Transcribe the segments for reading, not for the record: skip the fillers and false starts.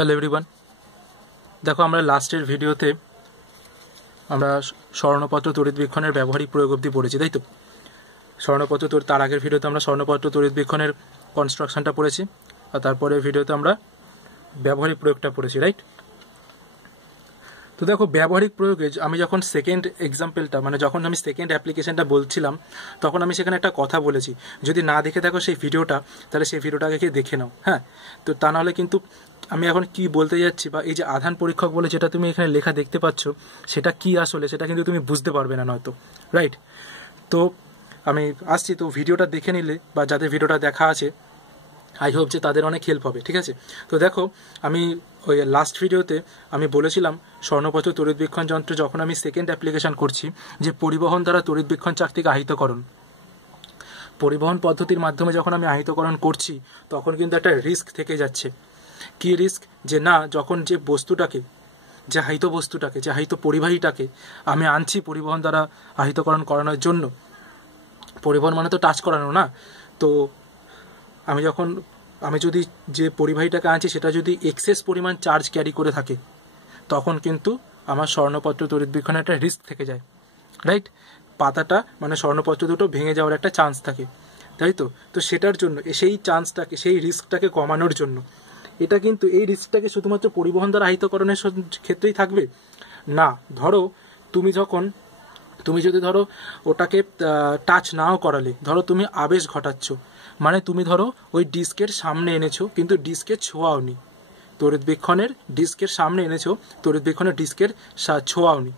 Hello everyone, দেখো আমরা লাস্টের ভিডিওতে আমরা স্বর্ণপত্র তড়িৎবীক্ষণের ব্যবহারিক প্রয়োগ অবধি পড়েছি, তাই তো? স্বর্ণপত্র তার আগের ভিডিওতে আমরা স্বর্ণপত্র তড়িৎবীক্ষণের কনস্ট্রাকশনটা পড়েছি, আর তারপরে ভিডিওতে আমরা ব্যবহারিক প্রয়োগটা পড়েছি, রাইট? তো দেখো, ব্যবহারিক প্রয়োগে আমি যখন সেকেন্ড এক্সাম্পলটা যখন আমি সেকেন্ড অ্যাপ্লিকেশনটা বলছিলাম, তখন আমি সেখানে একটা কথা বলেছি। যদি না দেখে থাকো সেই ভিডিওটা, তাহলে সেই ভিডিওটাকে গিয়ে দেখে নাও, হ্যাঁ? তো তা নাহলে কিন্তু আমি এখন কি বলতে যাচ্ছি, বা এই যে আধান পরীক্ষক বলে যেটা তুমি এখানে লেখা দেখতে পাচ্ছ, সেটা কি আসলে, সেটা কিন্তু তুমি বুঝতে পারবে না নয়তো, রাইট? তো আমি আসছি, তো ভিডিওটা দেখে নিলে বা যাদের ভিডিওটা দেখা আছে, আই হোপ যে তাদের অনেক হেল্প হবে, ঠিক আছে? তো দেখো, আমি ওই লাস্ট ভিডিওতে আমি বলেছিলাম স্বর্ণপত্র তড়িৎবীক্ষণ যন্ত্রে যখন আমি সেকেন্ড অ্যাপ্লিকেশন করছি, যে পরিবহন দ্বারা তড়িৎবীক্ষণ চাকতিকে আহিতকরণ, পরিবহন পদ্ধতির মাধ্যমে যখন আমি আহিতকরণ করছি, তখন কিন্তু একটা রিস্ক থেকে যাচ্ছে। কি রিস্ক? যে না, যখন যে বস্তুটাকে, যে আহিত বস্তুটাকে, যে আহিত পরিবাহীটাকে আমি আনছি পরিবহন দ্বারা আহিতকরণ করানোর জন্য, পরিবহন মানে তো টাচ করানো না, তো আমি যদি যে পরিবাহীটাকে আনছি সেটা যদি এক্সেস পরিমাণ চার্জ ক্যারি করে থাকে, তখন কিন্তু আমার স্বর্ণপত্র তড়িৎবীক্ষণে একটা রিস্ক থেকে যায়, রাইট? পাতাটা স্বর্ণপত্র দুটো ভেঙে যাওয়ার একটা চান্স থাকে, তাই তো? তো সেটার জন্য, সেই চান্সটাকে, সেই রিস্কটাকে কমানোর জন্য, এটা কিন্তু এই রিস্কটাকে শুধুমাত্র পরিবহন দ্বারা আহিতকরণের ক্ষেত্রেই থাকবে না। ধরো তুমি যদি ধরো ওটাকে টাচ নাও করালে, ধরো তুমি আবেশ ঘটাচ্ছ, তুমি ধরো ওই ডিস্কের সামনে এনেছো কিন্তু ডিস্কের ছোঁয়াওনি, তড়িৎবীক্ষণের ডিস্কের সামনে এনেছো, তড়িৎবীক্ষণের ডিস্কের ছোঁয়াওনি,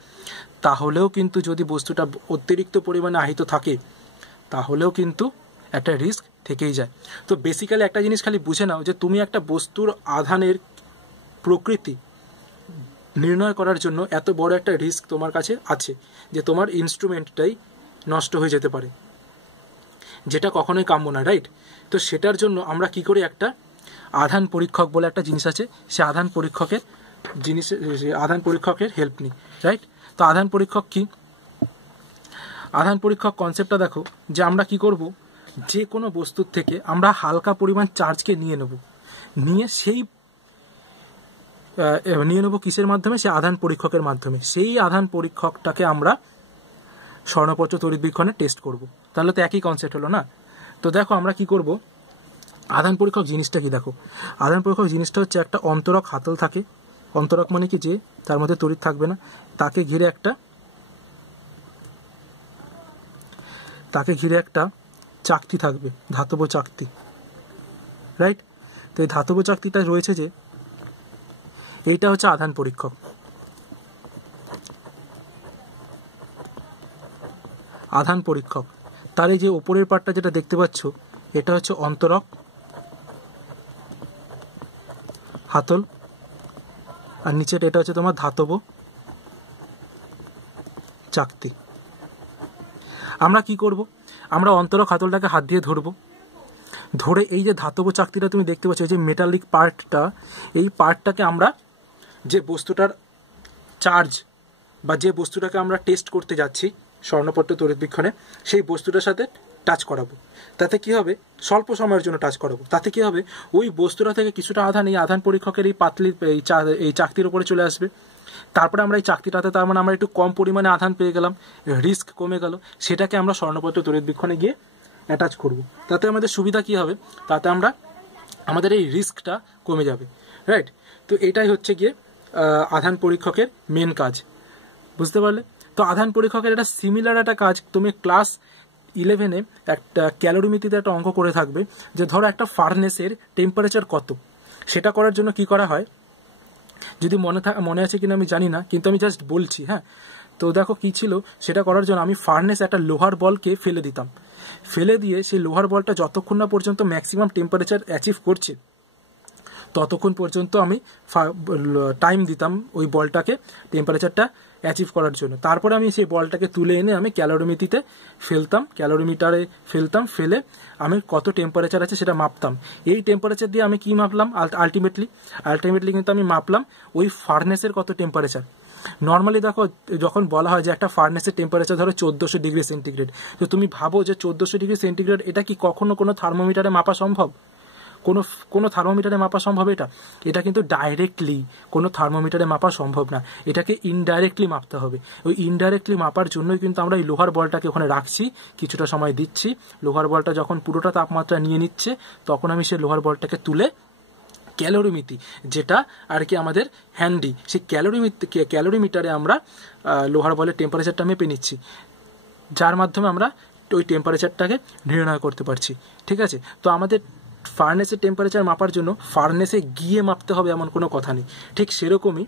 তাহলেও কিন্তু যদি বস্তুটা অতিরিক্ত পরিমাণে আহিত থাকে, তাহলেও কিন্তু একটা রিস্ক থেকেই যায়। তো বেসিক্যালি একটা জিনিস খালি বুঝে নাও, যে তুমি একটা বস্তুর আধানের প্রকৃতি নির্ণয় করার জন্য এত বড় একটা রিস্ক তোমার কাছে আছে, যে তোমার ইনস্ট্রুমেন্টটাই নষ্ট হয়ে যেতে পারে, যেটা কখনোই কাম্য না, রাইট? তো সেটার জন্য আমরা কি করি, একটা আধান পরীক্ষক বলে একটা জিনিস আছে, সে আধান পরীক্ষকের হেল্প নিই, রাইট? তো আধান পরীক্ষক কি? আধান পরীক্ষক কনসেপ্টটা দেখো, যে আমরা কি করব, যে কোনো বস্তুর থেকে আমরা হালকা পরিমাণ চার্জকে নিয়ে নেব কিসের মাধ্যমে? সে আধান পরীক্ষকের মাধ্যমে। সেই আধান পরীক্ষকটাকে আমরা স্বর্ণপত্র তড়িৎবীক্ষণে টেস্ট করব। তাহলে তো একই কনসেপ্ট হলো না? তো দেখো, আমরা কি করব, আধান পরীক্ষক জিনিসটা কি দেখো, আধান পরীক্ষক জিনিসটা হচ্ছে একটা অন্তরক হাতল থাকে। অন্তরক মানে কি? যে তার মধ্যে তড়িৎ থাকবে না, তাকে ঘিরে একটা চাকতি থাকবে, ধাতব চাকতি, রাইট? তো এই ধাতব চাকতিটা রয়েছে, যে এইটা হচ্ছে আধান পরীক্ষক। আধান পরীক্ষক তার এই যে ওপরের পার্টটা যেটা দেখতে পাচ্ছ, এটা হচ্ছে অন্তরক হাতল, আর নিচেটা এটা হচ্ছে তোমার ধাতব চাকতি। আমরা কি করব, আমরা অন্তরক হাতলটাকে হাত দিয়ে ধরে এই যে ধাতব চাকতিটা তুমি দেখতে পাচ্ছ, এই যে মেটালিক পার্টটা, এই পার্টটাকে আমরা যে বস্তুটার চার্জ বা যে বস্তুটাকে আমরা টেস্ট করতে যাচ্ছি স্বর্ণপত্র তড়িৎবীক্ষণে, সেই বস্তুটার সাথে টাচ করাবো। তাতে কি হবে, স্বল্প সময়ের জন্য টাচ করাবো, তাতে কি হবে, ওই বস্তুটা থেকে কিছুটা আধান এই আধান পরীক্ষকের এই পাতলি এই চাকতির উপরে চলে আসবে। তারপরে আমরা এই চাকতিটাতে আমরা একটু কম পরিমাণে আধান পেয়ে গেলাম, রিস্ক কমে গেল, সেটাকে আমরা স্বর্ণপত্র তড়িৎবীক্ষণে গিয়ে অ্যাটাচ করব। তাতে আমাদের সুবিধা কি হবে, তাতে আমাদের এই রিস্কটা কমে যাবে, রাইট? তো এটাই হচ্ছে গিয়ে আধান পরীক্ষকের মেন কাজ, বুঝতে পারলে? তো আধান পরীক্ষকের একটা সিমিলার একটা কাজ তুমি ক্লাস 11-এ একটা ক্যালোরিমিতিতে একটা অঙ্ক করে থাকবে, যে ধরো একটা ফার্নেসের টেম্পারেচার কত। সেটা করার জন্য কি করা হয়, যদি মনে আছে কিনা আমি জানি না, কিন্তু আমি জাস্ট বলছি, হ্যাঁ? তো দেখো কি ছিল, সেটা করার জন্য আমি ফার্নেস একটা লোহার বলকে ফেলে দিতাম, ফেলে দিয়ে সেই লোহার বলটা যতক্ষণ না পর্যন্ত ম্যাক্সিমাম টেম্পারেচার অ্যাচিভ করছে, ততক্ষণ পর্যন্ত আমি টাইম দিতাম ওই বলটাকে টেম্পারেচারটা অ্যাচিভ করার জন্য। তারপরে আমি সেই বলটাকে তুলে এনে আমি ক্যালোরিমিটারে ফেলতাম, ফেলে আমি কত টেম্পারেচার আছে সেটা মাপতাম। এই টেম্পারেচার দিয়ে আমি কি মাপলাম, আলটিমেটলি কিন্তু আমি মাপলাম ওই ফার্নেসের কত টেম্পারেচার। নর্মালি দেখো, যখন বলা হয় যে একটা ফার্নেসের টেম্পারেচার ধরো 1400 ডিগ্রি সেন্টিগ্রেড, তো তুমি ভাবো যে 1400 ডিগ্রি সেন্টিগ্রেড এটা কি কখনো কোনো থার্মোমিটারে মাপা সম্ভব? কোনো কোনো থার্মোমিটারে মাপা সম্ভব? এটা কিন্তু ডাইরেক্টলি কোনো থার্মোমিটারে মাপা সম্ভব না, এটাকে ইনডাইরেক্টলি মাপতে হবে। ওই ইনডাইরেক্টলি মাপার জন্যই কিন্তু আমরা এই লোহার বলটাকে ওখানে রাখছি, কিছুটা সময় দিচ্ছি, লোহার বলটা যখন পুরোটা তাপমাত্রা নিয়ে নিচ্ছে তখন আমি সেই লোহার বলটাকে তুলে ক্যালোরিমিটার, যেটা আর কি আমাদের হ্যান্ডি, সেই ক্যালোরিমিটারে আমরা লোহার বলের টেম্পারেচারটা মেপে নিচ্ছি, যার মাধ্যমে আমরা ওই টেম্পারেচারটাকে নির্ণয় করতে পারছি। ঠিক আছে, তো আমাদের ফার্নেসের টেম্পারেচার মাপার জন্য ফার্নেসে গিয়ে মাপতে হবে এমন কোনো কথা নেই। ঠিক সেরকমই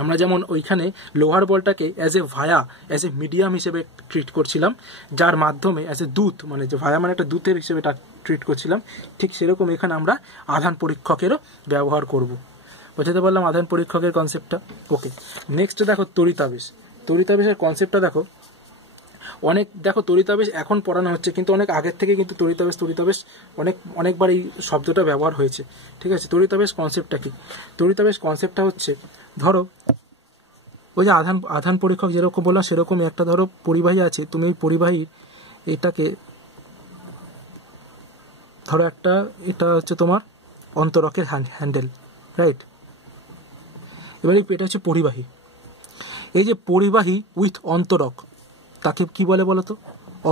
আমরা যেমন ওইখানে লোহার বলটাকে অ্যাজ এ মিডিয়াম হিসেবে ট্রিট করছিলাম, যার মাধ্যমে অ্যাজ এ দূত, মানে যে ভায়া মানে একটা দূতের হিসেবে ট্রিট করছিলাম, ঠিক সেরকম এখানে আমরা আধান পরীক্ষকেরও ব্যবহার করব। বোঝাতে পারলাম আধান পরীক্ষকের কনসেপ্টটা? ওকে, নেক্সট দেখো তড়িতাবেশ। তড়িতাবেশের কনসেপ্টটা দেখো, তড়িতাবেশ এখন পড়ানো হচ্ছে, কিন্তু অনেক আগের থেকে কিন্তু তড়িতাবেশ অনেকবার এই শব্দটা ব্যবহার হয়েছে। ঠিক আছে, তড়িতাবেশ কনসেপ্টটা কি? তড়িতাবেশ কনসেপ্টটা হচ্ছে, ধরো ওই যে আধান পরীক্ষক যেরকম বললাম সেরকমই একটা ধরো পরিবাহী আছে, তুমি এই পরিবাহীর এটাকে ধরো এটা হচ্ছে তোমার অন্তরকের হ্যান্ডেল, রাইট? এবার এটা হচ্ছে পরিবাহী। এই যে পরিবাহী উইথ অন্তরক, তাকে কি বলে বলো তো?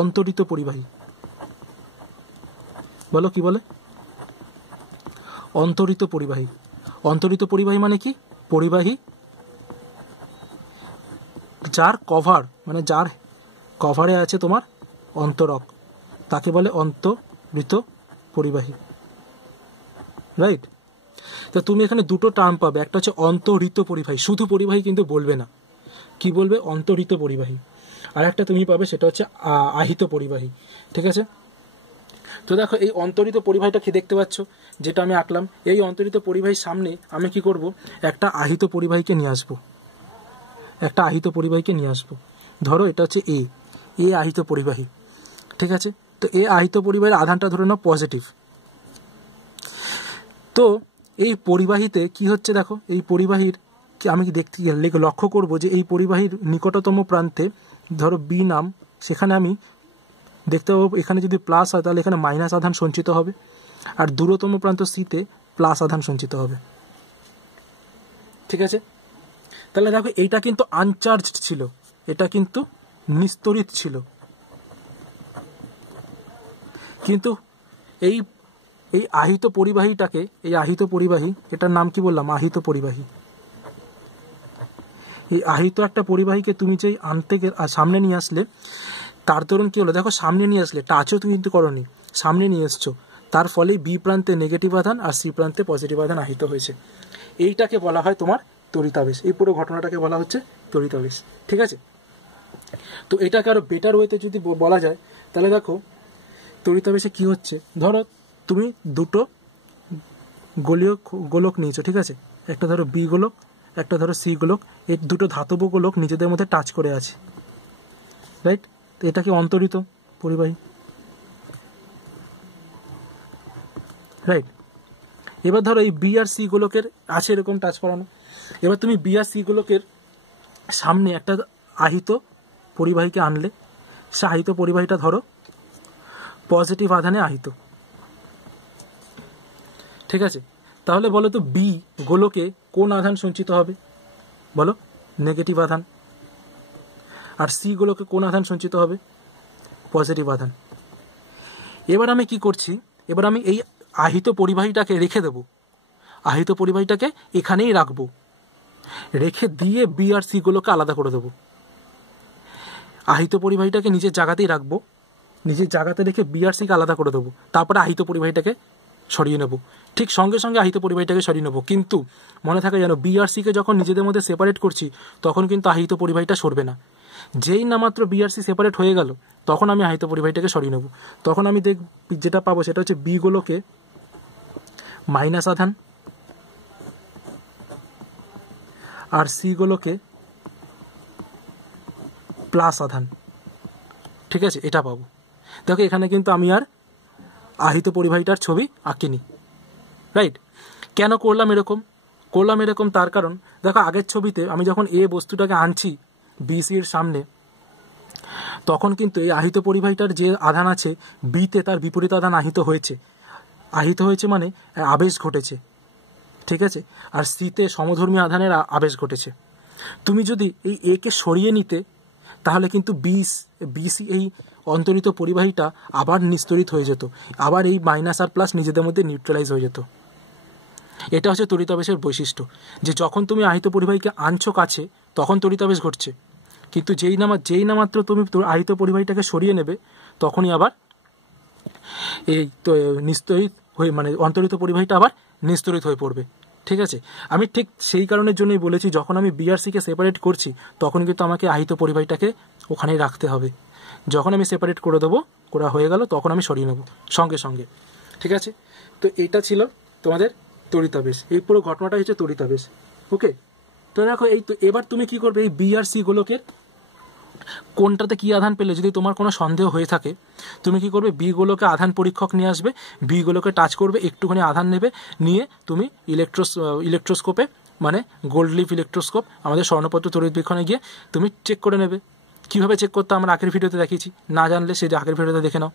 অন্তরিত পরিবাহী। বলো কি বলে? অন্তরিত পরিবাহী। অন্তরিত পরিবাহী মানে কি? পরিবাহী যার কভারে আছে তোমার অন্তরক, তাকে বলে অন্তরিত পরিবাহী, রাইট? তো তুমি এখানে দুটো টার্ম পাবে, একটা হচ্ছে অন্তরিত পরিবাহী, শুধু পরিবাহী কিন্তু বলবে না, কি বলবে? অন্তরিত পরিবাহী। আর একটা তুমি পাবে, সেটা হচ্ছে আহিত পরিবাহী। ঠিক আছে, তো দেখো এই অন্তরিত পরিবাহীটা কি দেখতে পাচ্ছ, যেটা আমি আঁকলাম, এই অন্তরিত পরিবাহীর সামনে আমি কি করব? একটা আহিত পরিবাহীকে নিয়ে আসবো। ধরো এটা হচ্ছে এ আহিত পরিবাহী। ঠিক আছে, তো এ আহিত পরিবাহীর আধানটা ধরে নাও পজিটিভ। তো এই পরিবাহীতে কি হচ্ছে দেখো, এই পরিবাহীর আমি লক্ষ্য করব যে এই পরিবাহীর নিকটতম প্রান্তে ধরো বি নাম, সেখানে আমি দেখতে পাবো এখানে যদি প্লাস হয় তাহলে এখানে মাইনাস আধান সঞ্চিত হবে, আর দূরতম প্রান্ত সিতে প্লাস আধান সঞ্চিত হবে। ঠিক আছে, তাহলে দেখো এইটা কিন্তু আনচার্জড ছিল, এটা কিন্তু নিস্তরিত ছিল, কিন্তু এই আহিত পরিবাহী এটার নাম কি বললাম? আহিত পরিবাহী। এই আহিত একটা পরিবাহীকে তুমি যেই সামনে নিয়ে আসলে, তার দরুন কি হলো দেখো, সামনে নিয়ে আসলে টাচও তুমি কিন্তু করনি, সামনে নিয়ে এসছো, তার ফলে বি প্রান্তে নেগেটিভ আধান আর সি প্রান্তে পজিটিভ আধান আহিত হয়েছে। এইটাকে বলা হয় তোমার তড়িতাবেশ। এই পুরো ঘটনাটাকে বলা হচ্ছে তড়িতাবেশ। ঠিক আছে, তো এটাকে আরো বেটার ওয়েতে যদি বলা যায়, তাহলে দেখো তড়িতাবেশে কি হচ্ছে, ধরো তুমি দুটো গোলক নিয়েছো, ঠিক আছে, একটা ধরো বি গোলক, একটা ধরো সি গোলক, এই দুটো ধাতব গোলক নিজেদের মধ্যে টাচ করে আছে, রাইট? তো এটা কি অন্তরিত পরিবাহী, রাইট? এবার ধরো এই বি আর সি গোলকের আছে এরকম টাচ করানো, এবার তুমি বি আর সি গোলকের সামনে একটা আহিত পরিবাহীকে আনলে, সে আহিত পরিবাহীটা ধরো পজিটিভ আধানে আহিত। ঠিক আছে, তাহলে বলো তো বি গোলকে কোন আধান সঞ্চিত হবে? বলো, নেগেটিভ আধান। আর সি গোলকে কোন আধান সঞ্চিত হবে? পজিটিভ আধান। এবার আমি কি করছি, এবার আমি এই আহিত পরিবাহীটাকে রেখে দেব, আহিত পরিবাহীটাকে এখানেই রাখবো, রেখে দিয়ে বি আর সি গুলোকে আলাদা করে দেবো। আহিত পরিবাহীটাকে নিজের জায়গাতেই রাখবো, নিজের জায়গাতে রেখে বি আর সিকে আলাদা করে দেবো, তারপরে আহিত পরিবাহীটাকে সরিয়ে নেব। ঠিক সঙ্গে সঙ্গে আহিত পরিবাহীটাকে সরিয়ে নেব, কিন্তু মনে থাকে যেন বি আর সিকে যখন নিজেদের মধ্যে সেপারেট করছি তখন কিন্তু আহিত পরিবাহীটা সরবে না। যেই না মাত্র বি আর সি সেপারেট হয়ে গেল তখন আমি আহিত পরিবাহীটাকে সরিয়ে নেব। তখন আমি যেটা পাবো সেটা হচ্ছে বি গুলোকে মাইনাস আধান আর সি গুলোকে প্লাস আধান। ঠিক আছে, এটা পাবো। দেখো এখানে কিন্তু আমি আর আহিত পরিবাহীটার ছবি আঁকিনি, রাইট? কেন করলাম এরকম? তার কারণ দেখো আগের ছবিতে আমি যখন এ বস্তুটাকে আনছি বিসির সামনে, তখন কিন্তু এই আহিত পরিবাহীটার যে আধান আছে বিতে তার বিপরীত আধান আহিত হয়েছে, আহিত হয়েছে মানে আবেশ ঘটেছে, ঠিক আছে, আর সিতে সমধর্মী আধানের আবেশ ঘটেছে। তুমি যদি এই এ কে সরিয়ে নিতে তাহলে কিন্তু বিসি এই অন্তরিত পরিবাহীটা আবার নিস্তরিত হয়ে যেত, আবার এই মাইনাস আর প্লাস নিজেদের মধ্যে নিউট্রালাইজ হয়ে যেত। এটা হচ্ছে তড়িতাবেশের বৈশিষ্ট্য, যে যখন তুমি আহিত পরিবাহীকে আনছো কাছে তখন তড়িতাবেশ ঘটছে, কিন্তু যেই না মাত্র তুমি আহিত পরিবাহীটাকে সরিয়ে নেবে তখনই আবার এই নিস্তরিত হয়ে মানে অন্তরিত পরিবাহীটা আবার নিস্তরিত হয়ে পড়বে, ঠিক আছে। আমি ঠিক সেই কারণের জন্যই বলেছি যখন আমি বিআরসিকে সেপারেট করছি তখন কিন্তু আমাকে আহিত পরিবাহীটাকে ওখানেই রাখতে হবে। যখন আমি সেপারেট করে দেবো, করা হয়ে গেল, তখন আমি সরিয়ে নেব সঙ্গে সঙ্গে, ঠিক আছে। তো এইটা ছিল তোমাদের তড়িতাবেশ, এই পুরো ঘটনাটা হচ্ছে তড়িতাবেশ। ওকে, তো দেখো এই তো এবার তুমি কি করবে, এই বিআরসি গোলকের কোনটাতে কি আধান পেলে যদি তোমার কোনো সন্দেহ হয়ে থাকে, তুমি কি করবে, বি গোলকে আধান পরীক্ষক নিয়ে আসবে, বি গোলকে টাচ করবে, একটুখানি আধান নেবে, নিয়ে তুমি ইলেকট্রোস্কোপে মানে গোল্ড লিফ ইলেকট্রোস্কোপ আমাদের স্বর্ণপত্র তড়িৎবীক্ষণে গিয়ে তুমি চেক করে নেবে। কীভাবে চেক করতে আমরা আগের ভিডিওতে দেখিয়েছি, না জানলে সেই আগের ভিডিওতে দেখে নাও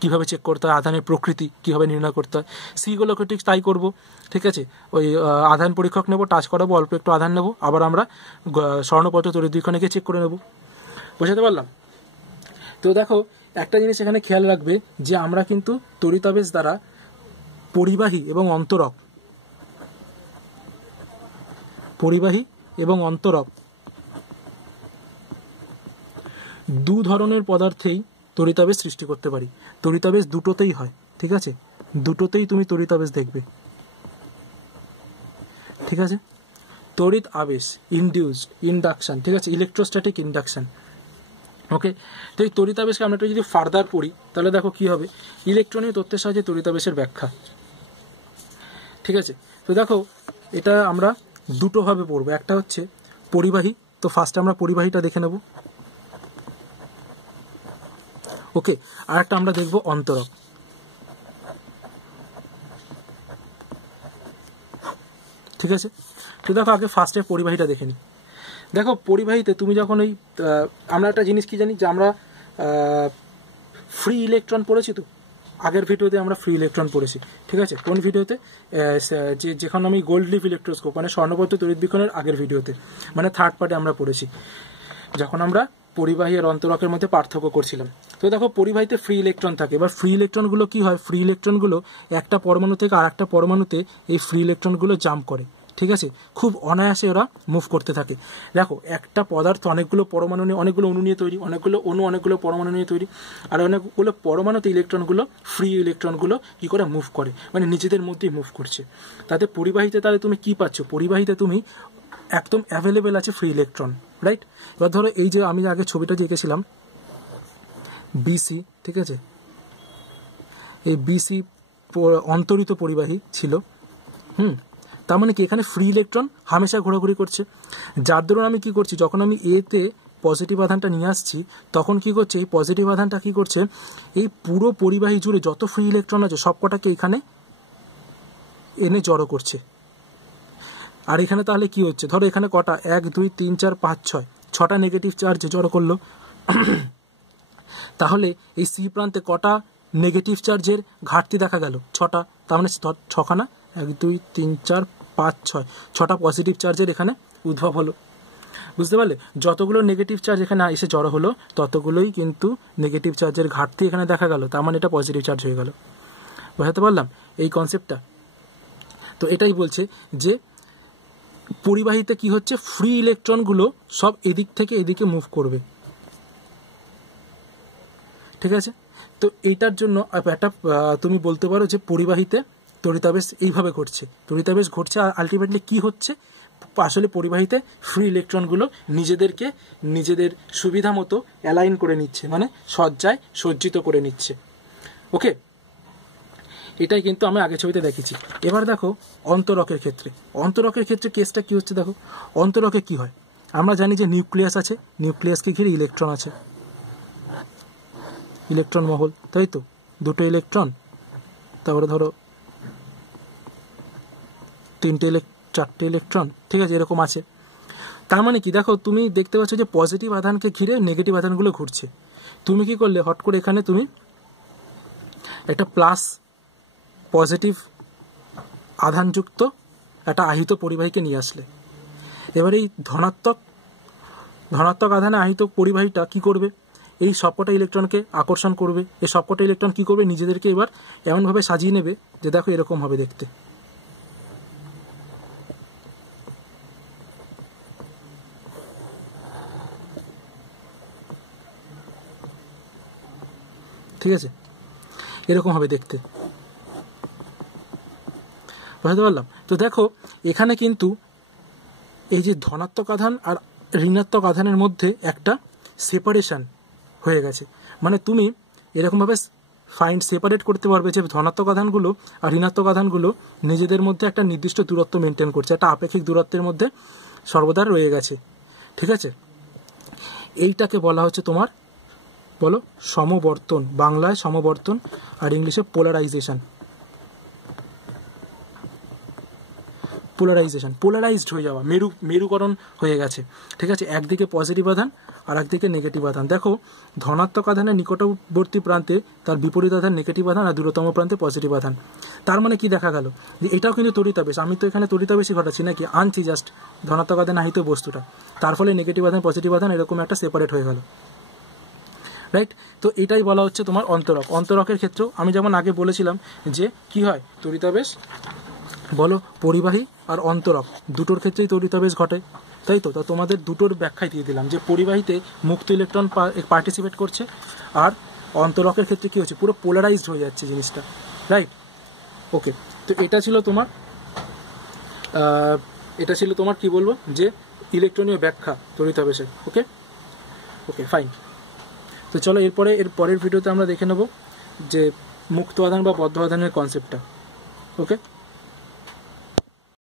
কীভাবে চেক করতে হয়, আধানের প্রকৃতি কীভাবে নির্ণয় করতে হয়। সিগুলোকে ঠিক তাই করবো, ঠিক আছে। ওই আধান পরীক্ষক নেবো, টাচ করাবো, অল্প একটু আধান নেবো, আবার আমরা স্বর্ণপত্র তড়িৎবীক্ষণে গিয়ে চেক করে নেবো। বুঝতে পারলাম? তো দেখো একটা জিনিস এখানে খেয়াল রাখবে যে আমরা কিন্তু তড়িতাবেশ দ্বারা পরিবাহী এবং অন্তরক দু ধরনের পদার্থেই তড়িতাবেশ সৃষ্টি করতে পারি। তড়িতাবেশ দুটোতেই হয়, ঠিক আছে, দুটোতেই তুমি তড়িতাবেশ দেখবে, ঠিক আছে। তড়িৎ আবেশ, ইন্ডাকশন, ঠিক আছে, ইলেকট্রোস্ট্যাটিক ইন্ডাকশন। ওকে, তো এই তড়িতাবেশকে আমরা একটু যদি ফার্দার পড়ি তাহলে দেখো কি হবে, ইলেকট্রনীয় তথ্যের সাহায্যে তড়িতাবেশের ব্যাখ্যা, ঠিক আছে। তো দেখো এটা আমরা দুটোভাবে পড়বো, একটা হচ্ছে পরিবাহী, তো ফার্স্টে আমরা পরিবাহীটা দেখে নেব। ওকে, আর একটা আমরা দেখব অন্তরক, ঠিক আছে। তো দেখো আগে ফার্স্টে পরিবাহীটা দেখে নিই। দেখো পরিবাহীতে তুমি যখন ওই আমরা একটা জিনিস কি জানি যে আমরা ফ্রি ইলেকট্রন পড়েছি, তো আগের ভিডিওতে আমরা ফ্রি ইলেকট্রন পড়েছি, ঠিক আছে। কোন ভিডিওতে, যেখানে আমি গোল্ড লিফ ইলেকট্রোস্কোপ মানে স্বর্ণপত্র তড়িৎবীক্ষণের আগের ভিডিওতে, মানে থার্ড পার্টে আমরা পড়েছি, যখন আমরা পরিবাহী আর অন্তরকের মধ্যে পার্থক্য করছিলাম। তো দেখো পরিবাহীতে ফ্রি ইলেকট্রন থাকে, এবার ফ্রি ইলেকট্রনগুলো কি হয়, ফ্রি ইলেকট্রনগুলো একটা পরমাণু থেকে আর একটা পরমাণুতে এই ফ্রি ইলেকট্রনগুলো জাম্প করে, ঠিক আছে, খুব অনায়াসে ওরা মুভ করতে থাকে। দেখো একটা পদার্থ অনেকগুলো পরমাণু নিয়ে, অনেকগুলো অণু নিয়ে তৈরি, অনেকগুলো অণু অনেকগুলো পরমাণু নিয়ে তৈরি, আর অনেকগুলো পরমাণুতে ইলেকট্রনগুলো ফ্রি ইলেকট্রনগুলো কি করে মুভ করে, মানে নিজেদের মধ্যেই মুভ করছে। তাতে পরিবাহীতে তাহলে তুমি কি পাচ্ছ, পরিবাহীতে তুমি একদম অ্যাভেলেবেল আছে ফ্রি ইলেকট্রন, রাইট। এবার ধরো এই যে আমি আগে ছবিটা যে এঁকেছিলাম বিসি, ঠিক আছে, এই বিসি অন্তরিত পরিবাহী ছিল, তার মানে কি এখানে ফ্রি ইলেকট্রন হামেশা ঘোরাঘুরি করছে, যার দরুন আমি কি করছি, যখন আমি এতে পজিটিভ আধানটা নিয়ে আসছি তখন কি করছে, এই পজিটিভ আধানটা কি করছে, এই পুরো পরিবাহী জুড়ে যত ফ্রি ইলেকট্রন আছে সবকটাকে এখানে এনে জড়ো করছে। আর এখানে তাহলে কি হচ্ছে, ধরো এখানে কটা, 1 2 3 4 5 6 6টা নেগেটিভ চার্জ জড়ো করলো, তাহলে এই সি প্রান্তে কটা নেগেটিভ চার্জের ঘাটতি দেখা গেল, 6টা, তার মানে 6খানা, 1 2 3 4 5 6 6টা পজিটিভ চার্জের এখানে উদ্ভব হলো। বুঝতে পারলে, যতগুলো নেগেটিভ চার্জ এখানে এসে জড়ো হলো ততগুলোই কিন্তু নেগেটিভ চার্জের ঘাটতি এখানে দেখা গেল, তার মানে এটা পজিটিভ চার্জ হয়ে গেল। বুঝতে পারলাম এই কনসেপ্টটা? তো এটাই বলছে যে পরিবাহীতে কি হচ্ছে, ফ্রি ইলেকট্রনগুলো সব এদিক থেকে এদিকে মুভ করবে, ঠিক আছে। তো এইটার জন্য একটা তুমি বলতে পারো যে পরিবাহীতে তড়িতাবেশ এইভাবে ঘটছে, তড়িতাবেশ ঘটছে, আর আলটিমেটলি কি হচ্ছে, আসলে পরিবাহীতে ফ্রি ইলেকট্রনগুলো নিজেদের সুবিধা মতো অ্যালাইন করে নিচ্ছে, মানে সজ্জায় সজ্জিত করে নিচ্ছে। ওকে, এটাই কিন্তু আমি আগের ছবিতে দেখেছি। এবার দেখো অন্তরকের ক্ষেত্রে কেসটা কি হচ্ছে, দেখো অন্তরকে কি হয়, আমরা জানি যে নিউক্লিয়াস আছে, নিউক্লিয়াসকে ঘিরে ইলেকট্রন আছে, ইলেকট্রন মহল, তাই তো, দুটো ইলেকট্রন, তারপরে ধরো 4টে ইলেকট্রন, ঠিক আছে, এরকম আছে। তার মানে কি, দেখো তুমি দেখতে পাচ্ছ যে পজিটিভ আধানকে ঘিরে নেগেটিভ আধানগুলো ঘুরছে। তুমি কি করলে, হট করে এখানে তুমি একটা পজিটিভ আধানযুক্ত একটা আহিত পরিবাহীকে নিয়ে আসলে, এবার এই ধনাত্মক আধানে আহিত পরিবাহীটা কি করবে, এই সবকটা ইলেকট্রনকে আকর্ষণ করবে। এই সবকটা ইলেকট্রন কি করবে, নিজেদেরকে এবার এমনভাবে সাজিয়ে নেবে যে দেখো এরকম হবে দেখতে। ঠিক আছে, এরকম হবে দেখতে, বুঝতে পারলাম? তো দেখো এখানে কিন্তু এই যে ধনাত্মক আধান আর ঋণাত্মক আধানের মধ্যে একটা সেপারেশন হয়ে গেছে। মানে তুমি এরকমভাবে সেপারেট করতে পারবে যে ধনাত্মক আধানগুলো আর ঋণাত্মক আধানগুলো নিজেদের মধ্যে একটা নির্দিষ্ট দূরত্ব মেনটেন করছে, একটা আপেক্ষিক দূরত্বের মধ্যে সর্বদা রয়ে গেছে। ঠিক আছে, এইটাকে বলা হচ্ছে তোমার, বলো, সমবর্তন। বাংলায় সমবর্তন আর ইংলিশে পোলারাইজেশন। পোলারাইজড হয়ে যাওয়া, মেরুকরণ হয়ে গেছে। ঠিক আছে, একদিকে পজিটিভ আধান আর একদিকে নেগেটিভ আধান। দেখো ধনাত্মক আধানের নিকটবর্তী প্রান্তে তার বিপরীত আধান নেগেটিভ আধান আর দূরতম প্রান্তে পজিটিভ আধান। তার মানে কি দেখা গেল, যে এটাও কিন্তু তড়িতাবেশ। আমি তো এখানে তড়িতাবেশই ঘটাচ্ছি নাকি, আনছি জাস্ট ধনাত্মক আধান আহিত বস্তুটা, তার ফলে নেগেটিভ আধান পজিটিভ আধান এরকম একটা সেপারেট হয়ে গেল। রাইট, তো এটাই বলা হচ্ছে তোমার অন্তরক। অন্তরকের ক্ষেত্রেও আমি যেমন আগে বলেছিলাম যে কি হয়, তড়িতাবেশ, বলো, পরিবাহী আর অন্তরক দুটোর ক্ষেত্রেই তড়িতাবেশ ঘটে, তাই তো? তোমাদের দুটোর ব্যাখ্যাই দিয়ে দিলাম যে পরিবাহীতে মুক্ত ইলেকট্রন পার্টিসিপেট করছে, আর অন্তরকের ক্ষেত্রে কি হচ্ছে, পুরো পোলারাইজড হয়ে যাচ্ছে জিনিসটা। রাইট, ওকে। তো এটা ছিল তোমার কি বলবো, যে ইলেকট্রনীয় ব্যাখ্যা তড়িতাবেশের। ওকে, ফাইন। তো চলো এর পরের ভিডিওতে আমরা দেখে নেব যে মুক্ত আধান বা বদ্ধ আধানের কনসেপ্টটা। ওকে।